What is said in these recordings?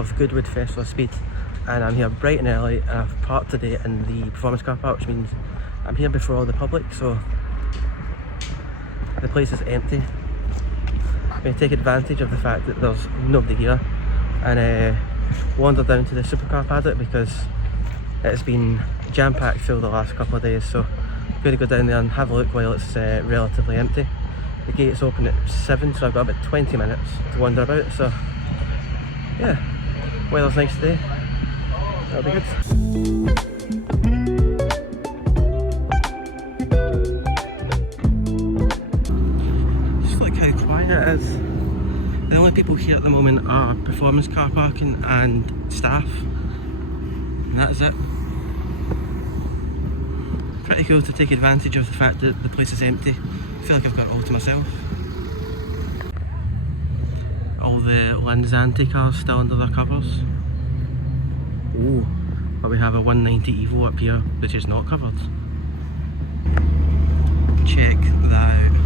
of Goodwood Festival of Speed, and I'm here bright and early, and I've parked today in the performance car park, which means I'm here before all the public, so the place is empty. I'm going to take advantage of the fact that there's nobody here and wander down to the Supercar paddock because it's been jam-packed full the last couple of days, so I'm going to go down there and have a look while it's relatively empty. The gates open at 7, so I've got about 20 minutes to wander about, so yeah, weather's nice today, that'll be good. Just look how quiet it is. The only people here at the moment are performance car parking and staff, and that's it. Pretty cool to take advantage of the fact that the place is empty. I feel like I've got it all to myself. All the Lanzante cars still under their covers. Oh, but we have a 190 Evo up here which is not covered. Check that out.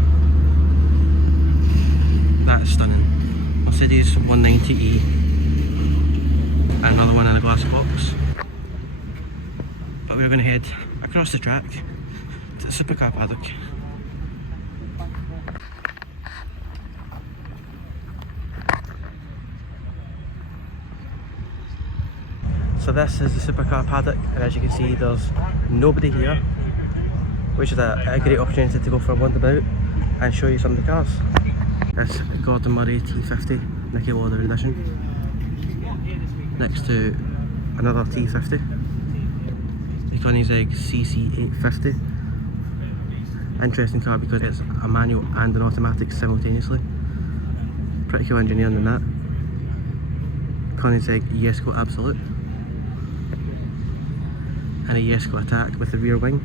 That's stunning. Mercedes 190E. Another one in a glass box. But we're going to head across the track to the Supercar paddock. So this is the Supercar paddock, and as you can see there's nobody here, which is a great opportunity to go for a wander about and show you some of the cars. This Gordon Murray T50 Nicky Lauda edition, next to another T50, the Koenigsegg CC850. Interesting car because it's a manual and an automatic simultaneously. Pretty cool engineering in that. Koenigsegg Jesko Absolute. And a Jesko Attack with the rear wing.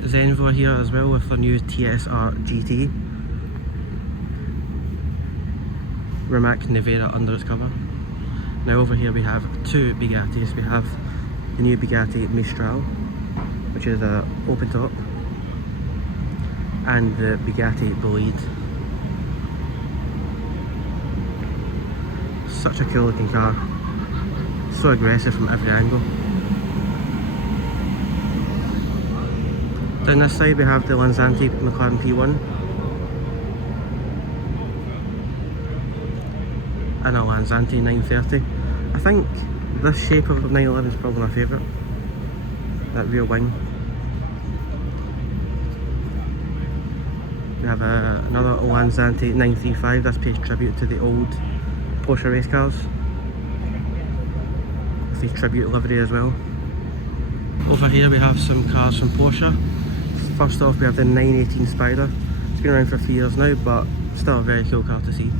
Zenvo here as well with their new TSR GT. Rimac Nevera under its cover. Now over here we have two Bugattis. We have the new Bugatti Mistral, which is a open top, and the Bugatti Bolide. Such a cool looking car. So aggressive from every angle. Down this side we have the Lanzante McLaren P1 and a Lanzante 930. I think this shape of the 911 is probably my favourite. That rear wing. We have another Lanzante 935. This pays tribute to the old Porsche race cars. With the tribute livery as well. Over here we have some cars from Porsche. First off we have the 918 Spider. It's been around for a few years now, but still a very cool car to see.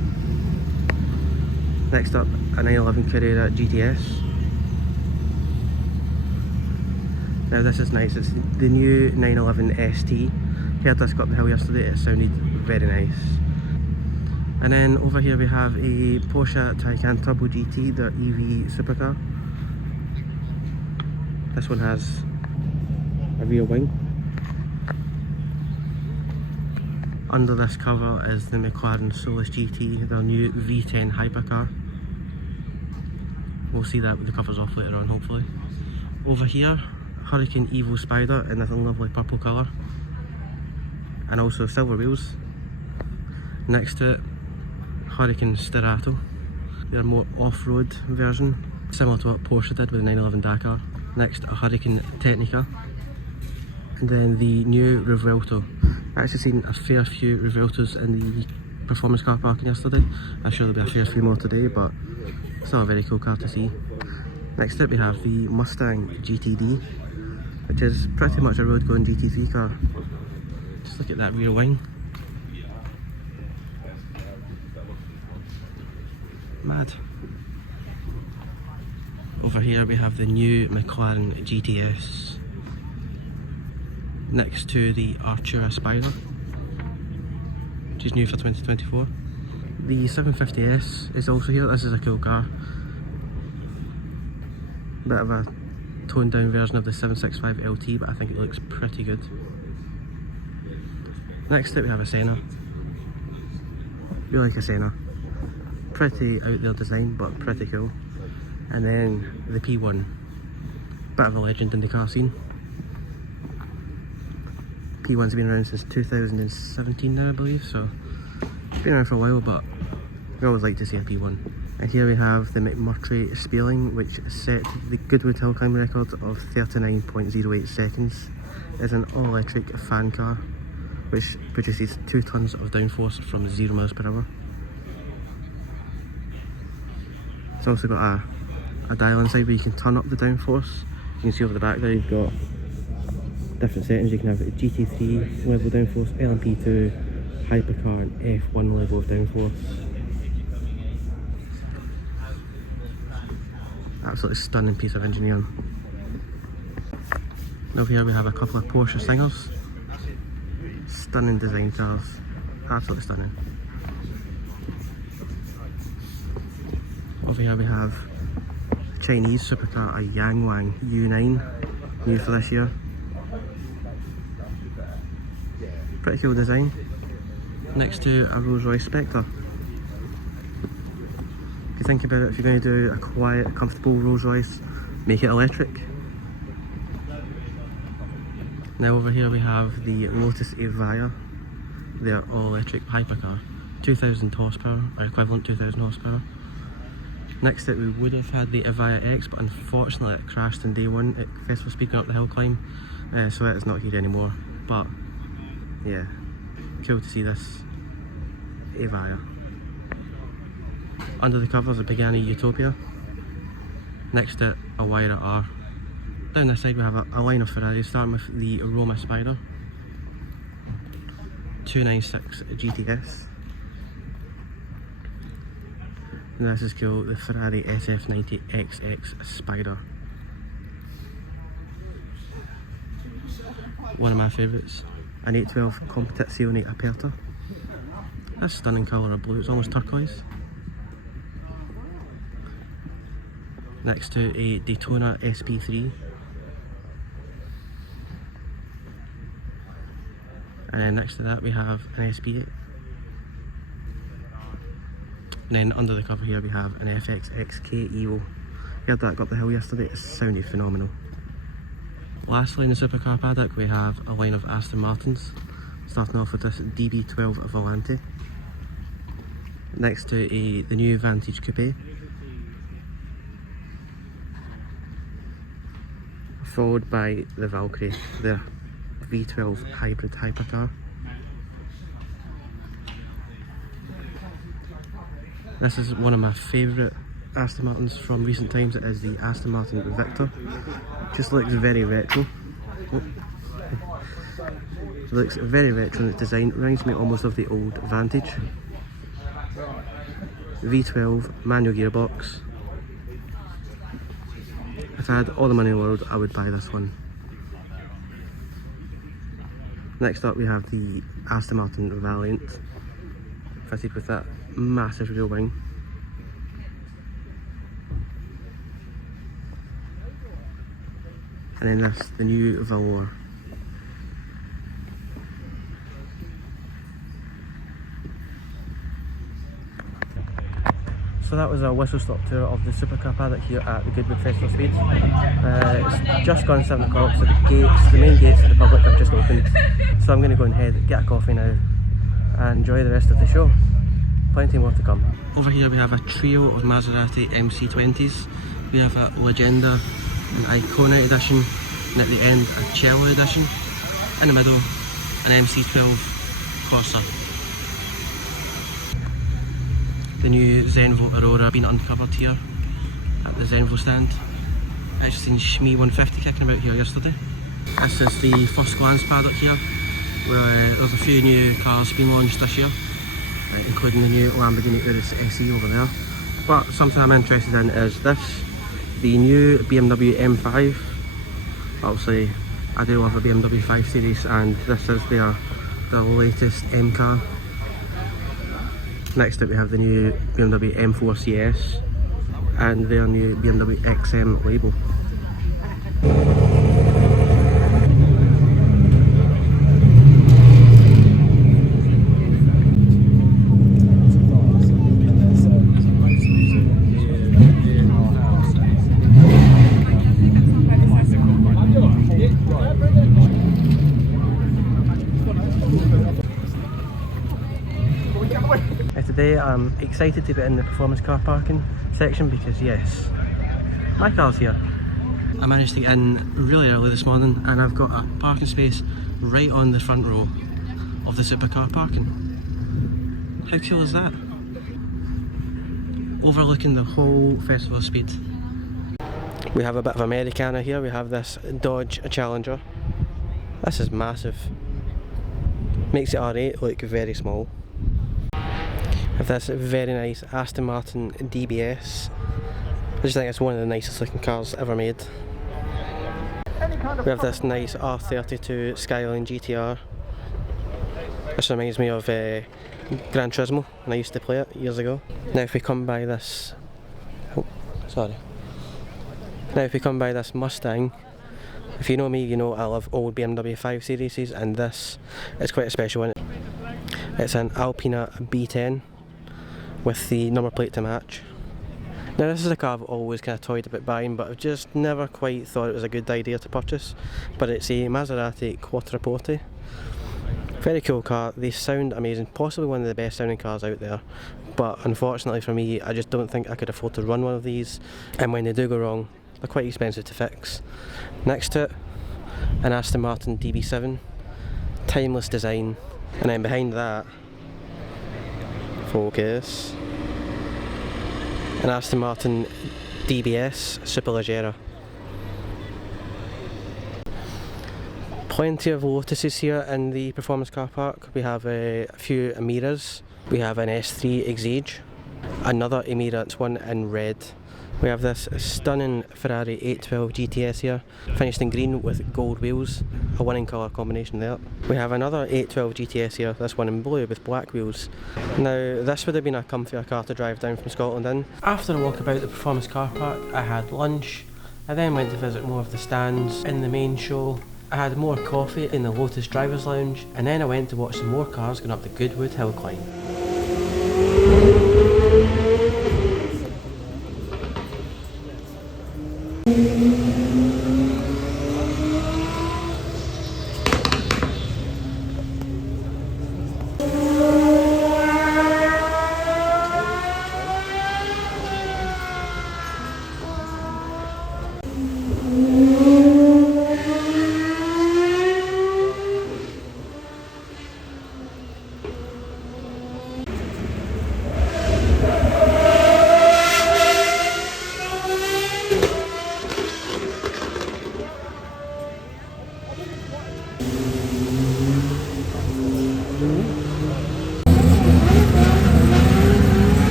Next up, a 911 Carrera GTS. Now this is nice, it's the new 911 ST. Heard this got up the hill yesterday, it sounded very nice. And then over here we have a Porsche Taycan Turbo GT, their EV supercar. This one has a rear wing. Under this cover is the McLaren Solus GT, their new V10 hypercar. We'll see that with the covers off later on, hopefully. Over here, Hurricane Evo Spider in this lovely purple colour, and also silver wheels. Next to it, Hurricane Sterato, their more off-road version, similar to what Porsche did with the 911 Dakar. Next, a Hurricane Technica, and then the new Revuelto. I actually seen a fair few Revueltos in the performance car parking yesterday. I'm sure there'll be a fair few more today, but still a very cool car to see. Next up we have the Mustang GTD, which is pretty much a road-going GT3 car. Just look at that rear wing. Mad. Over here we have the new McLaren GTS, next to the Artura Spider, which is new for 2024. The 750S is also here. This is a cool car. Bit of a toned down version of the 765 LT, but I think it looks pretty good. Next up we have a Senna. You like a Senna. Pretty out there design, but pretty cool. And then the P1, bit of a legend in the car scene. P1's been around since 2017 now, I believe, so it's been around for a while, but we always like to see a P1. And here we have the McMurtry Spearling, which set the Goodwood hill climb record of 39.08 seconds. It's an all-electric fan car, which produces 2 tons of downforce from 0 miles per hour. It's also got a dial inside where you can turn up the downforce. You can see over the back there you've got different settings. You can have GT3 level downforce, LMP2, Hypercar and F1 level of downforce. Absolutely stunning piece of engineering. Over here we have a couple of Porsche Stingers. Stunning design cars, absolutely stunning. Over here we have a Chinese supercar, a Yangwang U9, new for this year. Pretty cool design. Next to a Rolls Royce Spectre. If you think about it, if you're going to do a quiet, comfortable Rolls Royce, make it electric. Now over here we have the Lotus Evija, their all-electric hypercar, 2000 horsepower, or equivalent 2000 horsepower. Next to it we would have had the Evija X, but unfortunately it crashed on day one at Festival Speed going up the hill climb, so it is not here anymore. But yeah, cool to see this Evija. Under the covers a Pagani Utopia. Next to it a Wyra R. Down this side we have a line of Ferraris, starting with the Roma Spider 296 GTS. And this is cool, the Ferrari SF90 XX Spider. One of my favourites, an 812 Competizione Aperta. That's a stunning colour of blue, it's almost turquoise. Next to a Daytona SP3. And then next to that we have an SP8. And then under the cover here we have an FX XK Evo. We had that go up the hill yesterday, it sounded phenomenal. Lastly in the supercar paddock we have a line of Aston Martins, starting off with this DB12 Volante. Next to the new Vantage Coupe. Followed by the Valkyrie, the V12 hybrid hypercar. This is one of my favourite Aston Martins from recent times. It is the Aston Martin Victor. Just looks very retro. It looks very retro in its design. It reminds me almost of the old Vantage. V12 manual gearbox. If I had all the money in the world, I would buy this one. Next up we have the Aston Martin Valiant, fitted with that massive rear wing. And then this, the new Velour. So that was a whistle stop tour of the supercar paddock here at the Goodwood Festival Speed. It's just gone 7 o'clock, so the main gates to the public have just opened. So I'm going to go ahead, get a coffee now and enjoy the rest of the show. Plenty more to come. Over here we have a trio of Maserati MC20s. We have a Legenda, an Icona edition, and at the end a Cello edition. In the middle, an MC12 Corsa. The new Zenvo Aurora being uncovered here at the Zenvo stand. I just seen Shmee 150 kicking about here yesterday. This is the first glance paddock here, where there's a few new cars being launched this year, including the new Lamborghini Urus SE over there. But something I'm interested in is this, the new BMW M5. Obviously I do love a BMW 5 Series, and this is the latest M car. Next up we have the new BMW M4 CS and their new BMW XM label. I'm excited to be in the performance car parking section because yes, my car's here. I managed to get in really early this morning and I've got a parking space right on the front row of the Supercar parking. How cool is that? Overlooking the whole Festival of Speed. We have a bit of Americana here. We have this Dodge Challenger. This is massive. Makes it R8 look very small. We have this very nice Aston Martin DBS. I just think it's one of the nicest looking cars ever made. We have this nice R32 Skyline GTR. This reminds me of Gran Turismo, and I used to play it years ago. Now if we come by this... oh, sorry. Now if we come by this Mustang, if you know me, you know I love old BMW 5 Series, and this is quite a special one. It's an Alpina B10 with the number plate to match. Now this is a car I've always kind of toyed about buying, but I've just never quite thought it was a good idea to purchase. But it's a Maserati Quattroporte. Very cool car, they sound amazing, possibly one of the best sounding cars out there. But unfortunately for me, I just don't think I could afford to run one of these. And when they do go wrong, they're quite expensive to fix. Next to it, an Aston Martin DB7, timeless design. And then behind that, focus, an Aston Martin DBS Superleggera. Plenty of Lotuses here in the performance car park. We have a few Amiras. We have an S3 Exige, another Amira, it's one in red. We have this stunning Ferrari 812 GTS here, finished in green with gold wheels, a winning colour combination there. We have another 812 GTS here, this one in blue with black wheels. Now this would have been a comfier car to drive down from Scotland in. After a walk about the performance car park, I had lunch. I then went to visit more of the stands in the main show. I had more coffee in the Lotus Drivers Lounge, and then I went to watch some more cars going up the Goodwood hill climb.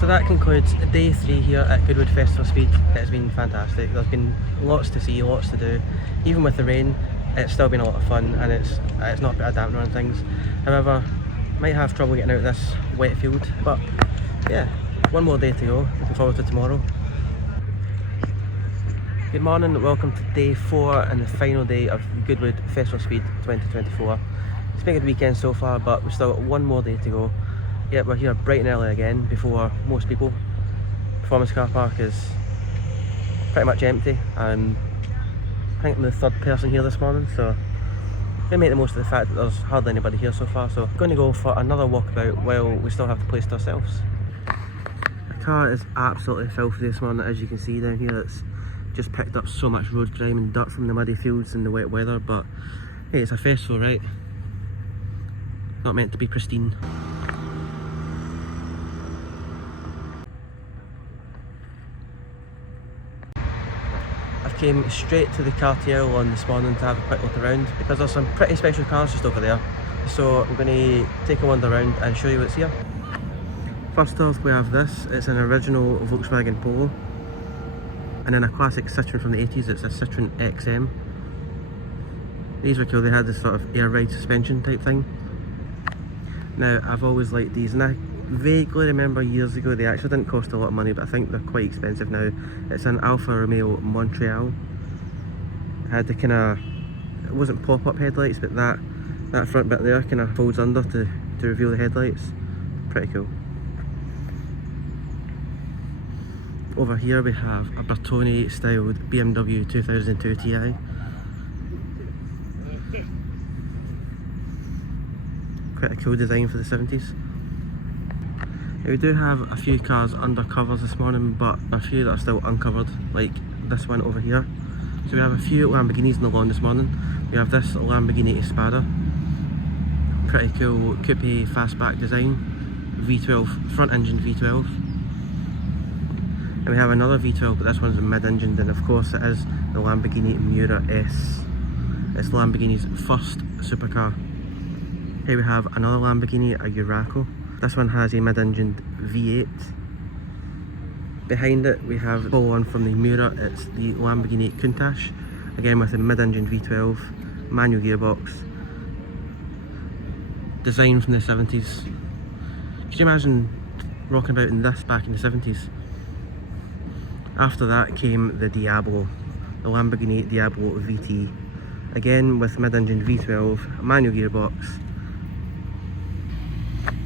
So that concludes day 3 here at Goodwood Festival Speed. It's been fantastic. There's been lots to see, lots to do. Even with the rain, it's still been a lot of fun, and it's not put a dampener on things. However, might have trouble getting out of this wet field, but yeah, one more day to go. Looking forward to tomorrow. Good morning, welcome to day 4 and the final day of Goodwood Festival Speed 2024. It's been a good weekend so far, but we've still got one more day to go. Yeah, we're here bright and early again before most people. Performance car park is pretty much empty. I think I'm the third person here this morning, so I'm going to make the most of the fact that there's hardly anybody here so far. So I'm going to go for another walkabout while we still have the place to ourselves. The car is absolutely filthy this morning, as you can see down here. It's just picked up so much road grime and dirt from the muddy fields and the wet weather, but hey, it's a festival, right? Not meant to be pristine. Came straight to the Cartier on this morning to have a quick look around because there's some pretty special cars just over there. So I'm going to take a wander around and show you what's here. First off, we have this. It's an original Volkswagen Polo, and then a classic Citroen from the 80s. It's a Citroen XM. These were cool, they had this sort of air ride suspension type thing. Now, I've always liked these, and I vaguely remember years ago they actually didn't cost a lot of money, but I think they're quite expensive now. It's an Alfa Romeo Montreal. It had the kind of, it wasn't pop-up headlights, but that front bit there kind of folds under to reveal the headlights. Pretty cool. Over here we have a Bertone styled BMW 2002 Ti. Quite a cool design for the 70s. Now, we do have a few cars under covers this morning, but a few that are still uncovered, like this one over here. So we have a few Lamborghinis in the lawn this morning. We have this Lamborghini Espada. Pretty cool coupe fastback design. V12, front engine V12. And we have another V12, but this one's mid-engined, and of course it is the Lamborghini Miura S. It's Lamborghini's first supercar. Here we have another Lamborghini, a Urraco. This one has a mid-engined V8. Behind it we have a follow-on from the Miura, it's the Lamborghini Countach. Again with a mid-engined V12, manual gearbox. Design from the 70s. Could you imagine rocking about in this back in the 70s? After that came the Diablo, the Lamborghini Diablo VT. Again with mid-engine V12, manual gearbox.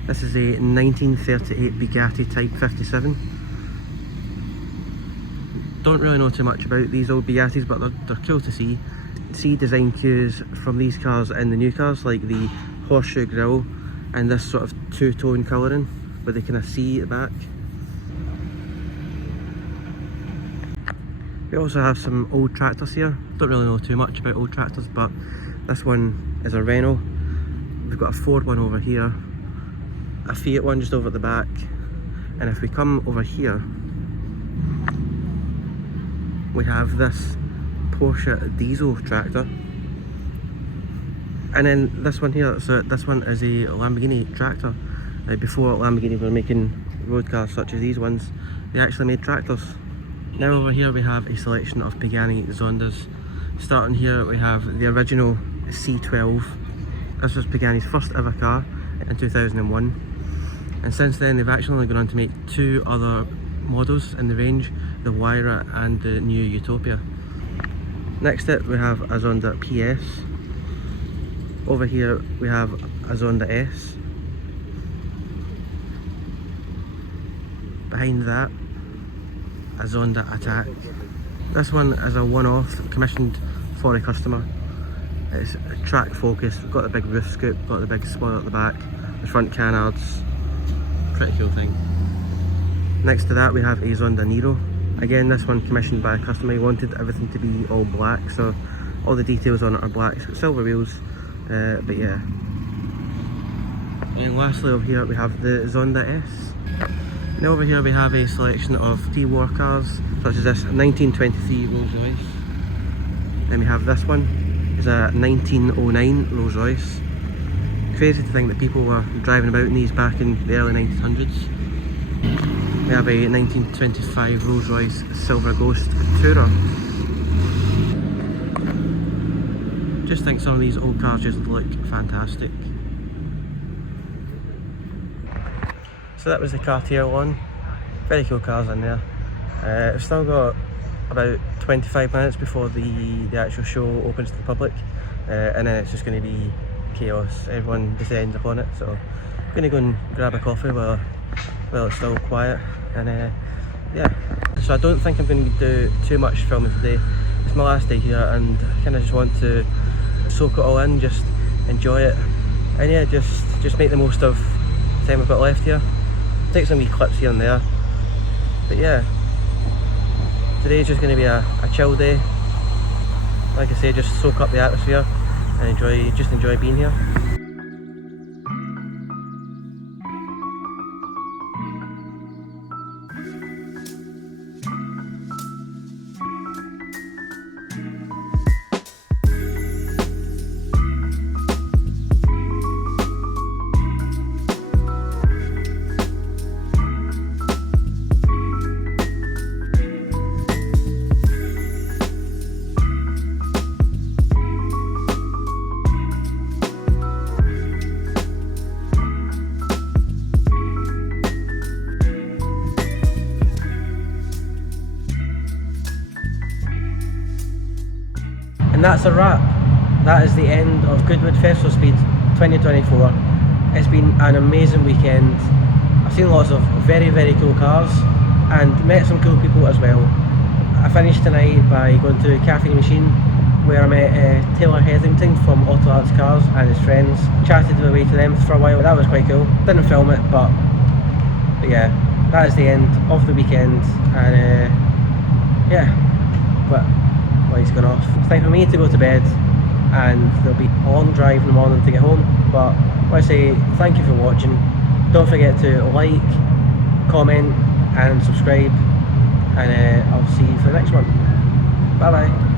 This is a 1938 Bugatti Type 57. Don't really know too much about these old Bugattis, but they're cool to see. See design cues from these cars in the new cars, like the horseshoe grille and this sort of two-tone colouring with the kind of C at the back. We also have some old tractors here. Don't really know too much about old tractors, but this one is a Renault. We've got a Ford one over here, a Fiat one just over at the back, and if we come over here we have this Porsche diesel tractor, and then this one here, so this one is a Lamborghini tractor. Before Lamborghini were making road cars such as these ones, they actually made tractors. Now over here we have a selection of Pagani Zondas. Starting here we have the original C12. This was Pagani's first ever car in 2001. And since then they've actually only gone on to make two other models in the range, the Huayra and the new Utopia. Next up we have a Zonda PS. Over here we have a Zonda S. Behind that, a Zonda Attack. This one is a one-off commissioned for a customer. It's track focused, we've got the big roof scoop, got the big spoiler at the back, the front canards. Pretty cool thing. Next to that we have a Zonda Nero. Again, this one commissioned by a customer. He wanted everything to be all black, so all the details on it are black. It's got silver wheels, but yeah. And lastly over here we have the Zonda S. Now over here we have a selection of T-War cars, such as this 1923 Rolls Royce. Then we have this one, it's a 1909 Rolls Royce. Crazy to think that people were driving about in these back in the early 1900s. We have a 1925 Rolls Royce Silver Ghost Tourer. Just think some of these old cars just look fantastic. So that was the Cartier one. Very cool cars in there. We've still got about 25 minutes before the actual show opens to the public, and then it's just going to be chaos. Everyone descends upon it, so I'm going to go and grab a coffee while it's still quiet, and yeah. So I don't think I'm going to do too much filming today. It's my last day here and I kind of just want to soak it all in, just enjoy it, and yeah, just make the most of the time I've got left here. Take some wee clips here and there, but yeah, today's just going to be a chill day. Like I say, just soak up the atmosphere and enjoy being here. And that's a wrap. That is the end of Goodwood Festival Speed 2024. It's been an amazing weekend. I've seen lots of very, very cool cars and met some cool people as well. I finished tonight by going to Cafe Machine, where I met Taylor Hetherington from Auto Arts Cars and his friends. Chatted away to them for a while. That was quite cool. Didn't film it, but yeah, that is the end of the weekend. And yeah, but lights gone off. It's time for me to go to bed, and there'll be a long drive in the morning to get home. But I want to say thank you for watching. Don't forget to like, comment and subscribe, and I'll see you for the next one. Bye bye.